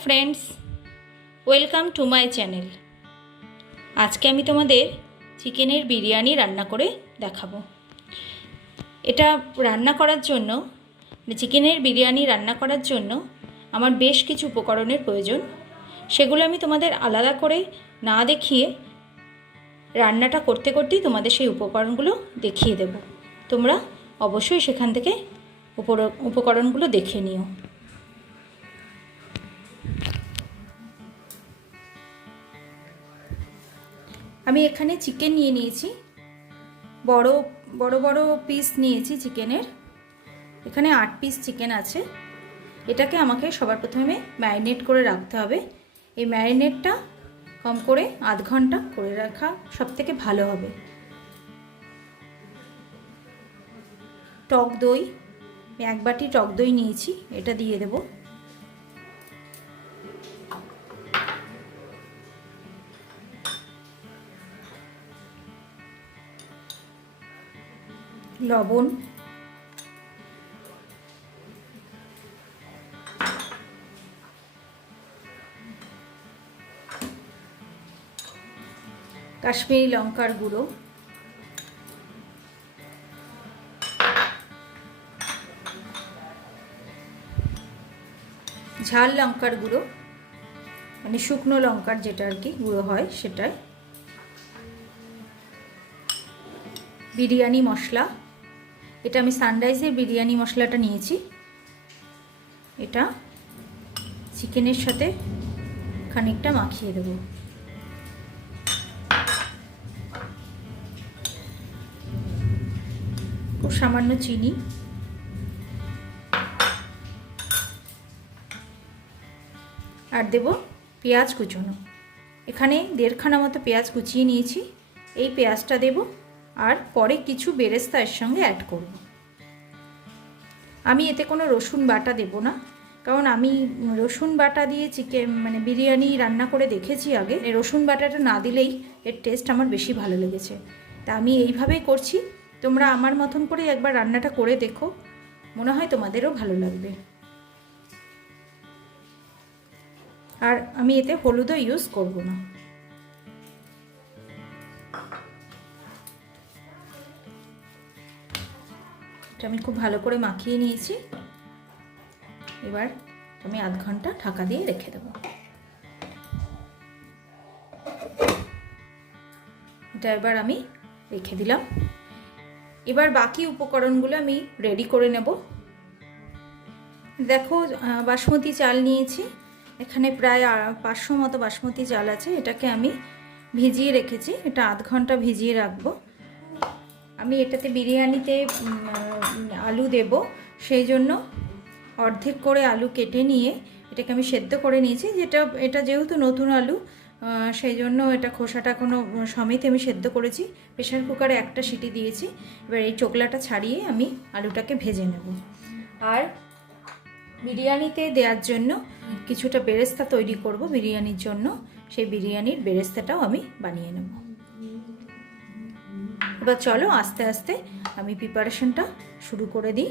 Friends welcome to my channel. आज के आमी तोमादेर चिकेनेर बिरियानी रान्ना करे देखाबो। एटा रान्ना करार जोन्नो चिकेनेर बिरियानी रान्ना करार जोन्नो आमार बेश किछु उपकरणेर प्रयोजन। सेगुलो आमी तोमादेर आलादा करे ना देखिए रान्नाटा करते करतेई तोमादेर सेई उपकरणगुलो देखिए देब। तोमरा अवश्यई सेखान थेके उपकरणगुलो देखे निओ। আমি এখানে চিকেন নিয়ে নিয়েছি, বড় বড় বড় পিস নিয়েছি চিকেনের। এখানে 8 পিস চিকেন আছে। এটাকে আমাকে সবার প্রথমে ম্যারিনেট করে রাখতে হবে। এই ম্যারিনেটটা কম করে আধ ঘন্টা করে রাখা সবথেকে ভালো হবে। টক দই, এক বাটি টক দই নিয়েছি, এটা দিয়ে দেব। লবণ, কাশ্মীরি লঙ্কার গুঁড়ো, ঝাল লঙ্কার গুঁড়ো মানে শুকনো লঙ্কার যেটা আর কি গুঁড়ো হয় সেটাই, বিরিয়ানি মশলা, এটা আমি সানরাইজের বিরিয়ানি মশলাটা নিয়েছি। এটা চিকেনের সাথে খানিকটা মাখিয়ে দেব। খুব সামান্য চিনি, আর দেব পেঁয়াজ কুচনো। এখানে 1.5 খানা মতো পেঁয়াজ কুচিয়ে নিয়েছি। এই পেঁয়াজটা দেব আর পরে কিছু বেরেস্তা এর সঙ্গে অ্যাড করব। আমি এতে কোনো রসুন বাটা দেব না, কারণ আমি রসুন বাটা দিয়ে চিকেন মানে বিরিয়ানি রান্না করে দেখেছি আগে। রসুন বাটাটা না দিলেই এর টেস্ট আমার বেশি ভালো লেগেছে, তা আমি এইভাবেই করছি। তোমরা আমার মতন করে একবার রান্নাটা করে দেখো, মনে হয় তোমাদেরও ভালো লাগবে। আর আমি এতে হলুদও ইউজ করব না। আমি খুব ভালো করে মাখিয়ে নিয়েছি। এবার আমি আধ ঘন্টা ঢাকা দিয়ে রেখে দেব। এটা এবার আমি রেখে দিলাম। এবার বাকি উপকরণগুলো আমি রেডি করে নেব। দেখো, বাসমতি চাল নিয়েছি, এখানে প্রায় 500 মতো বাসমতি চাল আছে। এটাকে আমি ভিজিয়ে রেখেছি, এটা আধ ঘন্টা ভিজিয়ে রাখবো। আমি এটাতে বিরিয়ানিতে আলু দেব, সেই জন্য অর্ধেক করে আলু কেটে নিয়ে এটাকে আমি সেদ্ধ করে নিয়েছি। এটা যেহেতু নতুন আলু, সেই জন্য এটা খোসাটা কোনো সমেত আমি সেদ্ধ করেছি। প্রেশার কুকারে একটা সিটি দিয়েছি। এবার এই চোকলাটা ছাড়িয়ে আমি আলুটাকে ভেজে নেব। আর বিরিয়ানিতে দেওয়ার জন্য কিছুটা বেরেস্তা তৈরি করব বিরিয়ানির জন্য। সেই বিরিয়ানির বেরেস্তাটাও আমি বানিয়ে নেব। এবার চলো আস্তে আস্তে আমি প্রিপারেশনটা শুরু করে দিই।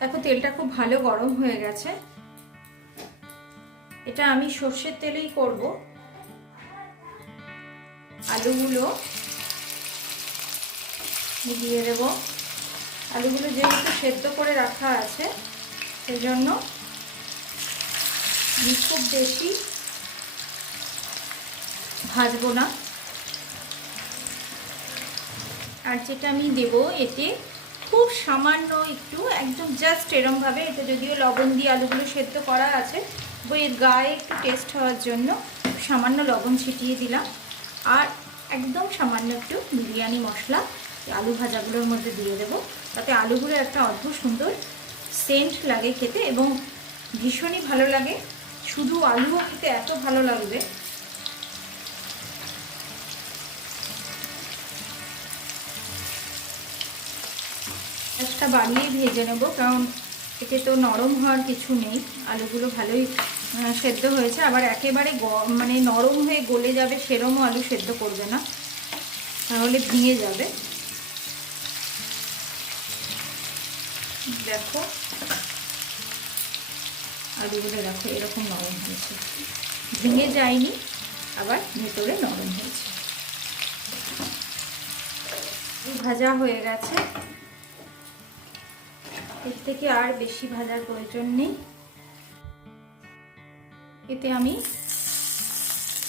দেখো, তেলটা খুব ভালো গরম হয়ে গেছে। এটা আমি সর্ষের তেলেই করব। আলুগুলো দিয়ে দেব। আলুগুলো যেহেতু সেদ্ধ করে রাখা আছে সেই জন্য আমি খুব বেশি ভাজবো না। আর যেটা আমি দেব এতে খুব সামান্য একটু, একদম জাস্ট এরমভাবে, এটা যদিও লবণ দিয়ে আলুগুলো সেদ্ধ করা আছে, বইয়ের গায়ে একটু টেস্ট হওয়ার জন্য সামান্য লবণ ছিটিয়ে দিলাম। আর একদম সামান্য একটু বিরিয়ানি মশলা আলু ভাজাগুলোর মধ্যে দিয়ে দেব, তাতে আলুগুলো একটা অদ্ভুত সুন্দর সেন্ট লাগে খেতে এবং ভীষণই ভালো লাগে। শুধু আলুও খেতে এত ভালো লাগবে। একটা বাড়িয়ে ভেজে নেব, কারণ এতে তো নরম হওয়ার কিছু নেই। আলুগুলো ভালোই সেদ্ধ হয়েছে। আবার একেবারে মানে নরম হয়ে গলে যাবে সেরমও আলু সেদ্ধ করবে না, তাহলে ভেঙে যাবে। দেখো আলুগুলো দেখো এরকম নরম হয়েছে, ভেঙে যায়নি, আবার ভেতরে নরম হয়েছে। ভাজা হয়ে গেছে, এর থেকে আর বেশি ভাজার প্রয়োজন নেই। এতে আমি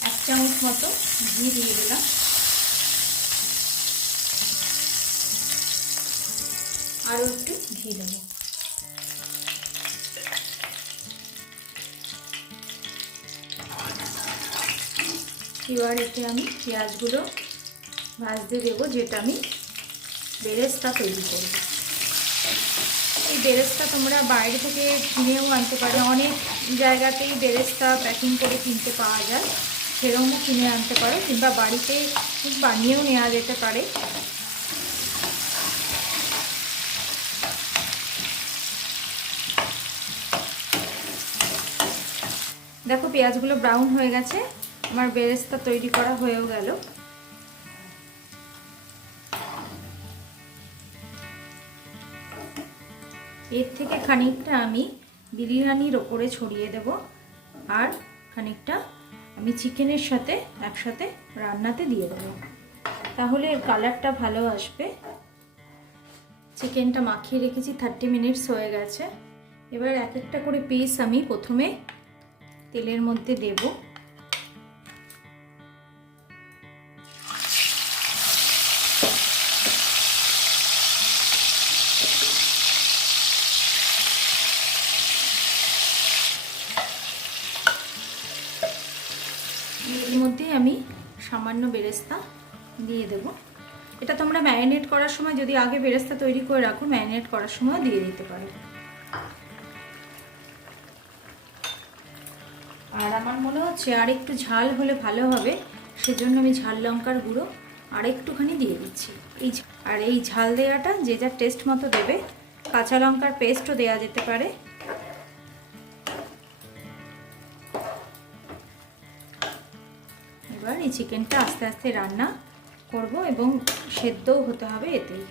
1 চামচ মতো ঘি দিয়ে দিলাম, আরও একটু ঘি দেবো। এবার এতে আমি পেঁয়াজগুলো ভাজতে দেবো, যেটা আমি বেরেস্তা তৈরি করব। এই বেরেস্তা তোমরা বাইরে থেকে কিনেও আনতে পারো, অনেক জায়গাতেই বেরেস্তা প্যাকিং করে কিনতে পাওয়া যায়, সেরকমও কিনে আনতে পারো, কিংবা বাড়িতে বানিয়েও নেওয়া যেতে পারে। দেখো পেঁয়াজগুলো ব্রাউন হয়ে গেছে, আমার বেরেস্তা তৈরি করা হয়েও গেল। এর থেকে খানিকটা আমি বিরিয়ানির ওপরে ছড়িয়ে দেব, আর খানিকটা আমি চিকেনের সাথে একসাথে রান্নাতে দিয়ে দেবো, তাহলে এর কালারটা ভালো আসবে। চিকেনটা মাখিয়ে রেখেছি, 30 মিনিটস হয়ে গেছে। এবার এক একটা করে পিস আমি প্রথমে তেলের মধ্যে দেব। এর মধ্যে আমি সামান্য বেরেস্তা দিয়ে দেব। এটা তোমরা ম্যারিনেট করার সময় যদি আগে বেরেস্তা তৈরি করে রাখো, ম্যারিনেট করার সময় দিয়ে দিতে পারো। আর আমার মনে হচ্ছে আর একটু ঝাল হলে ভালো হবে, সেজন্য আমি ঝাল লঙ্কার গুঁড়ো আর একটুখানি দিয়ে দিচ্ছি। এই ঝাল দেওয়াটা যে যার টেস্ট মতো দেবে, কাঁচা লঙ্কার পেস্টও দেওয়া যেতে পারে। এবার এই চিকেনটা আস্তে আস্তে রান্না করব এবং সেদ্ধও হতে হবে এতেই।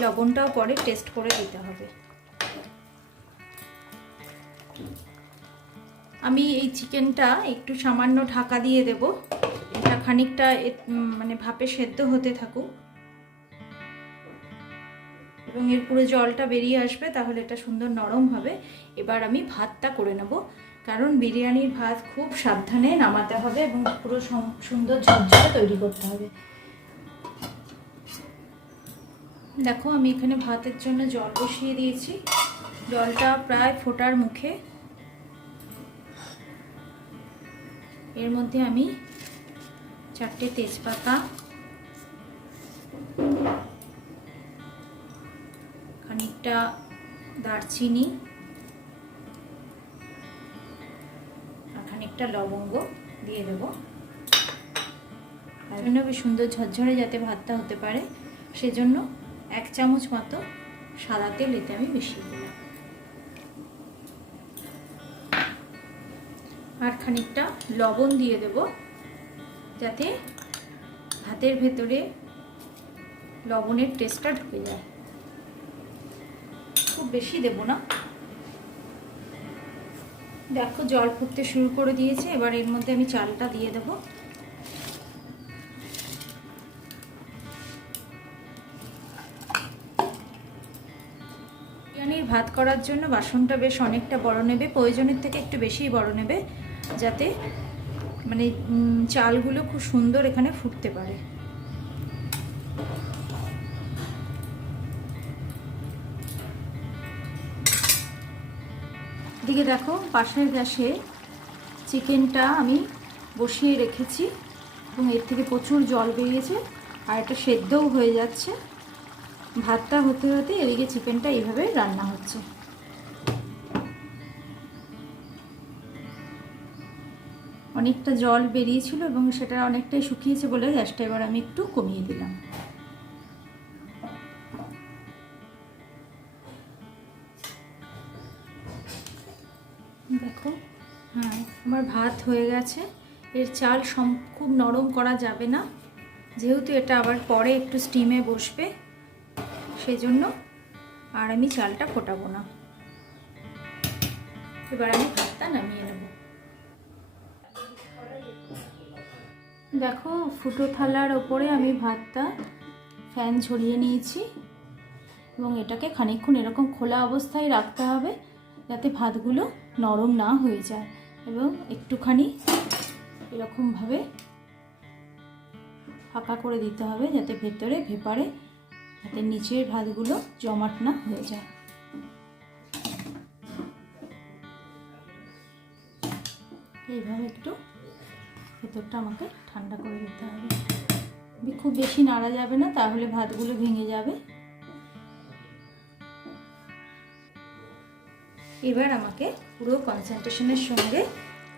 লবণটাও পরে টেস্ট করে দিতে হবে। আমি এই চিকেনটা একটু সামান্য ঢাকা দিয়ে দেব, এটা খানিকটা মানে ভাপে সেদ্ধ হতে থাকুক এবং এর পুরো জলটা বেরিয়ে আসবে, তাহলে এটা সুন্দর নরম হবে। এবার আমি ভাতটা করে নেব, কারণ বিরিয়ানির ভাত খুব সাবধানে নামাতে হবে এবং পুরো সুন্দর ঝরঝরে তৈরি করতে হবে। দেখো আমি এখানে ভাতের জন্য জল বসিয়ে দিয়েছি, জলটা প্রায় ফোটার মুখে। এর মধ্যে আমি 4টে তেজপাতা, খানিকটা দারচিনি আর খানিকটা লবঙ্গ দিয়ে দেবো। তার জন্য বেশ সুন্দর ঝরঝরে যাতে ভাতটা হতে পারে, সেজন্য 1 চামচ মতো সাদা তেল এতে আমি মিশিয়ে দিলাম, আর খানিকটা লবণ দিয়ে দেব, যাতে ভাতের ভেতরে লবণের টেস্টটা ঢুকে যায়। খুব বেশি দেব না। দেখো জল ফুটতে শুরু করে দিয়েছে, এবার এর মধ্যে আমি চালটা দিয়ে দেব। বিরিয়ানির ভাত করার জন্য বাসনটা বেশ অনেকটা বড় নেবে, প্রয়োজনের থেকে একটু বেশিই বড় নেবে, যাতে মানে চালগুলো খুব সুন্দর এখানে ফুটতে পারে। এদিকে দেখো পাশের গ্যাসে চিকেনটা আমি বসিয়ে রেখেছি এবং এর থেকে প্রচুর জল বেরিয়েছে, আর এটা সেদ্ধও হয়ে যাচ্ছে। ভাতটা হতে হতে এদিকে চিকেনটা এইভাবে রান্না হচ্ছে। অনেকটা জল বেরিয়েছিল এবং সেটা অনেকটাই শুকিয়েছে বলে গ্যাসটা এবার আমি একটু কমিয়ে দিলাম। দেখো হ্যাঁ আমার ভাত হয়ে গেছে। এর চাল খুব নরম করা যাবে না, যেহেতু এটা আবার পরে একটু স্টিমে বসবে, সেজন্য আর আমি চালটা ফোটাবো না। এবার আমি ভাতটা নামিয়ে নেব। দেখো ফুটো থালার ওপরে আমি ভাতটা ফ্যান ঝরিয়ে নিয়েছি এবং এটাকে খানিকক্ষণ এরকম খোলা অবস্থায় রাখতে হবে যাতে ভাতগুলো নরম না হয়ে যায়, এবং একটুখানি এরকমভাবে ফাঁকা করে দিতে হবে যাতে ভেতরে ভেপারে ভাতের নিচের ভাতগুলো জমাট না হয়ে যায়। এইভাবে একটু ভেতরটা আমাকে ঠান্ডা করে দিতে হবে। খুব বেশি নাড়া যাবে না, তাহলে ভাতগুলো ভেঙে যাবে। এবার আমাকে পুরো কনসেন্ট্রেশনের সঙ্গে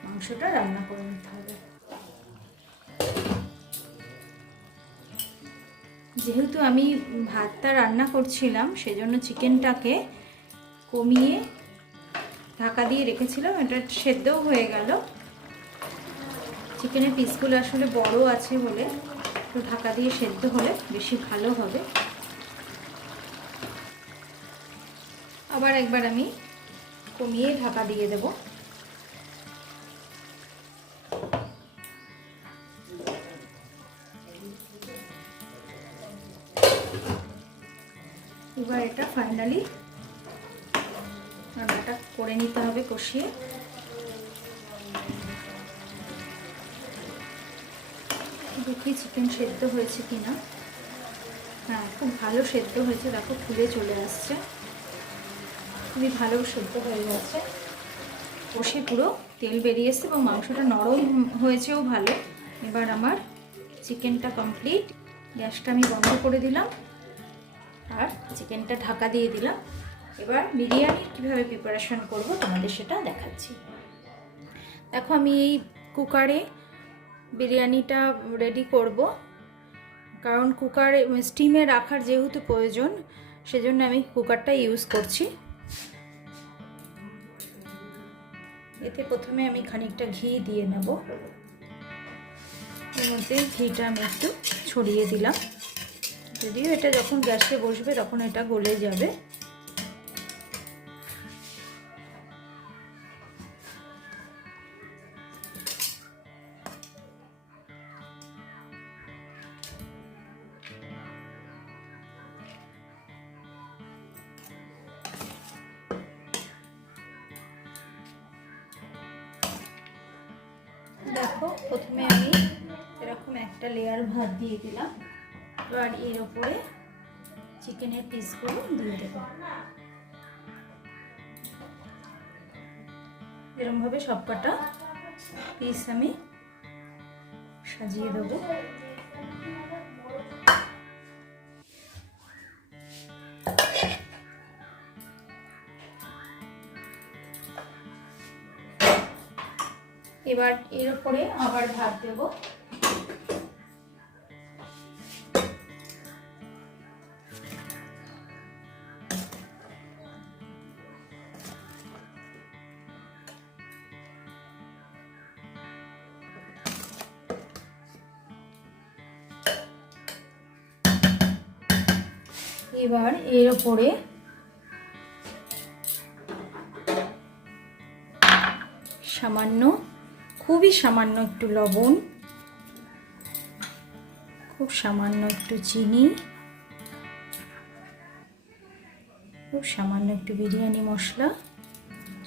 মাংসটা রান্না করে নিতে হবে। যেহেতু আমি ভাতটা রান্না করছিলাম সেজন্য চিকেনটাকে কমিয়ে ঢাকা দিয়ে রেখেছিলাম। এটা সেদ্ধও হয়ে গেল। চিকেনের পিসগুলো আসলে বড় আছে বলে তো ঢাকা দিয়ে সেদ্ধ হলে বেশি ভালো হবে। আবার একবার আমি কমিয়ে ঢাকা দিয়ে দেব। এবার এটা ফাইনালি রান্নাটা করে নিতে হবে কষিয়ে। দেখি চিকেন সেদ্ধ হয়েছে কিনা। হ্যাঁ, খুব ভালো সেদ্ধ হয়েছে, দেখো ফুলে চলে আসছে, খুবই ভালো সেদ্ধ হয়ে গেছে। কষে পুরো তেল বেরিয়ে এসছে এবং মাংসটা নরম হয়েছেও ভালো। এবার আমার চিকেনটা কমপ্লিট। গ্যাসটা আমি বন্ধ করে দিলাম আর চিকেনটা ঢাকা দিয়ে দিলাম। এবার বিরিয়ানির কীভাবে প্রিপারেশন করব তোমাদের সেটা দেখাচ্ছি। দেখো আমি এই কুকারে বিরিয়ানিটা রেডি করব, কারণ কুকারে স্টিমে রাখার যেহেতু প্রয়োজন সেজন্য আমি কুকারটা ইউজ করছি। এতে প্রথমে আমি খানিকটা ঘি দিয়ে নেব। এর মধ্যে ঘিটা আমি একটু ছড়িয়ে দিলাম, যদিও এটা যখন গ্যাসে বসবে তখন এটা গলে যাবে। দেখো প্রথমে আমি এরকম একটা লেয়ার ভাত দিয়ে দিলাম। এবার এর ওপরে চিকেনের পিসগুলো দিয়ে দেবো। এরকমভাবে সবকটা পিস আমি সাজিয়ে দেবো। এবার এর উপরে আবার ভাত দেব। এবার এর উপরে সামান্য, খুবই সামান্য একটু লবণ, খুব সামান্য একটু চিনি, খুব সামান্য একটু বিরিয়ানি মশলা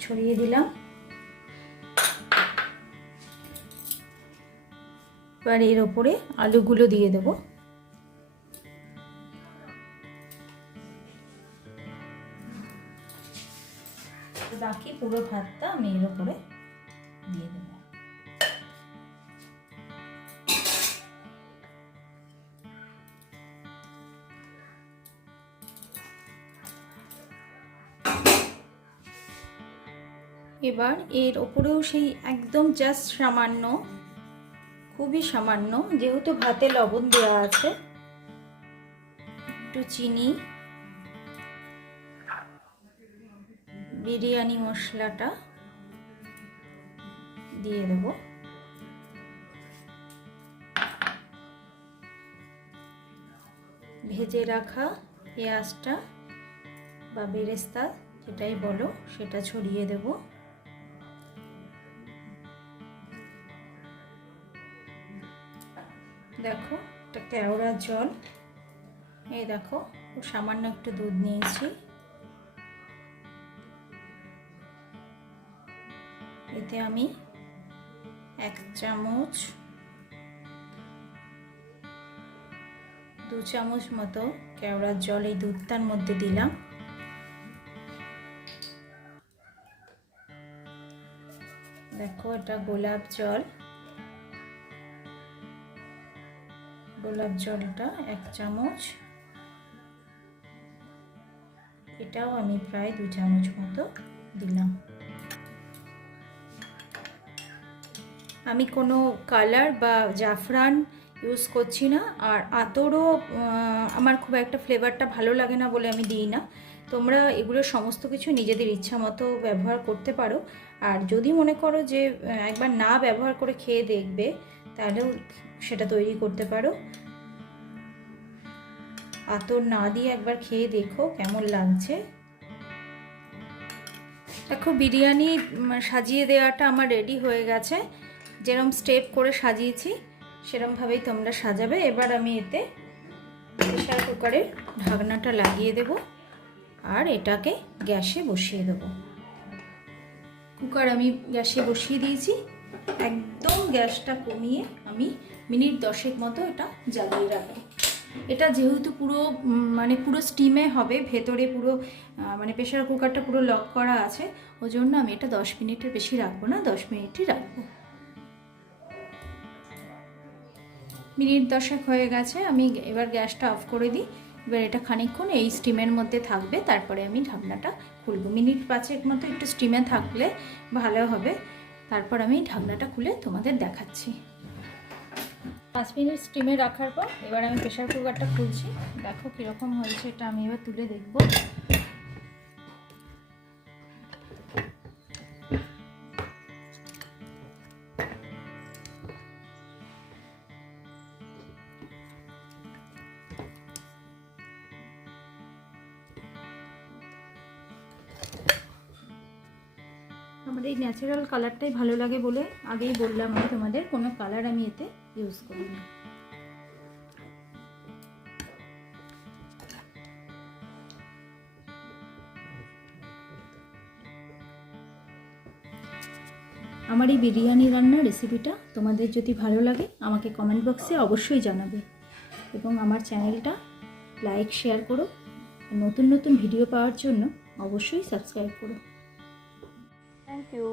ছড়িয়ে দিলাম। এবার এর ওপরে আলুগুলো দিয়ে দেব। বাকি পুরো ভাতটা আমি এর ওপরে দিয়ে দেব। এবার এর ওপরেও সেই একদম জাস্ট সামান্য, খুবই সামান্য, যেহেতু ভাতে লবণ দেওয়া আছে, একটু চিনি, বিরিয়ানি মশলাটা দিয়ে দেব। ভেজে রাখা পেঁয়াজটা বা বেরেস্তা যেটাই বলো সেটা ছড়িয়ে দেব। দেখো এটা কেওড়ার জল, এই দেখো সামান্য একটু দুধ নিয়েছি, এতে আমি 1 চামচ 2 চামচ মতো কেওড়ার জল এই দুধটার মধ্যে দিলাম। দেখো এটা গোলাপ জলটা 1 চামচ, এটাও আমি প্রায় 2 চামচ মতো দিলাম। আমি কোনো কালার বা জাফরান ইউজ করছি না, আর আতরও আমার খুব একটা ফ্লেভারটা ভালো লাগে না বলে আমি দিই না। তোমরা এগুলো সমস্ত কিছু নিজেদের ইচ্ছা মতো ব্যবহার করতে পারো, আর যদি মনে করো যে একবার না ব্যবহার করে খেয়ে দেখবে তাহলেও সেটা তৈরি করতে পারো। আতর না দিয়ে একবার খেয়ে দেখো কেমন লাগছে। দেখো বিরিয়ানি সাজিয়ে দেওয়াটা আমার রেডি হয়ে গেছে, যেরকম স্টেপ করে সাজিয়েছি সেরকমভাবেই তোমরা সাজাবে। এবার আমি এতে প্রেসার কুকারের ঢাকনাটা লাগিয়ে দেব আর এটাকে গ্যাসে বসিয়ে দেব। কুকার আমি গ্যাসে বসিয়ে দিয়েছি, একদম গ্যাসটা কমিয়ে আমি মিনিট 10 মতো এটা জ্বালিয়ে রাখবো। এটা যেহেতু পুরো স্টিমে হবে, ভেতরে পুরো প্রেসার কুকারটা পুরো লক করা আছে, ওই জন্য আমি এটা 10 মিনিটের বেশি রাখবো না, 10 মিনিটই রাখবো। মিনিট 10 হয়ে গেছে, আমি এবার গ্যাসটা অফ করে দিই। এবার এটা খানিকক্ষণ এই স্টিমের মধ্যে থাকবে, তারপরে আমি ঢাকনাটা খুলবো। মিনিট 5 মতো একটু স্টিমে থাকলে ভালো হবে, তারপর আমি ঢাকনাটা খুলে তোমাদের দেখাচ্ছি। 5 মিনিট স্টিমে রাখার পর এবার আমি প্রেসার কুকারটা খুলছি। দেখো কীরকম হয়েছে, এটা আমি এবার তুলে দেখব। আমার এই ন্যাচারাল কালারটাই ভালো লাগে বলে আগেই বললাম আমি তোমাদের, কোনো কালার আমি এতে ইউজ করি না। আমার এই বিরিয়ানি রান্নার রেসিপিটা তোমাদের যদি ভালো লাগে আমাকে কমেন্ট বক্সে অবশ্যই জানাবে, এবং আমার চ্যানেলটা লাইক শেয়ার করো। নতুন নতুন ভিডিও পাওয়ার জন্য অবশ্যই সাবস্ক্রাইব করো। Thank you.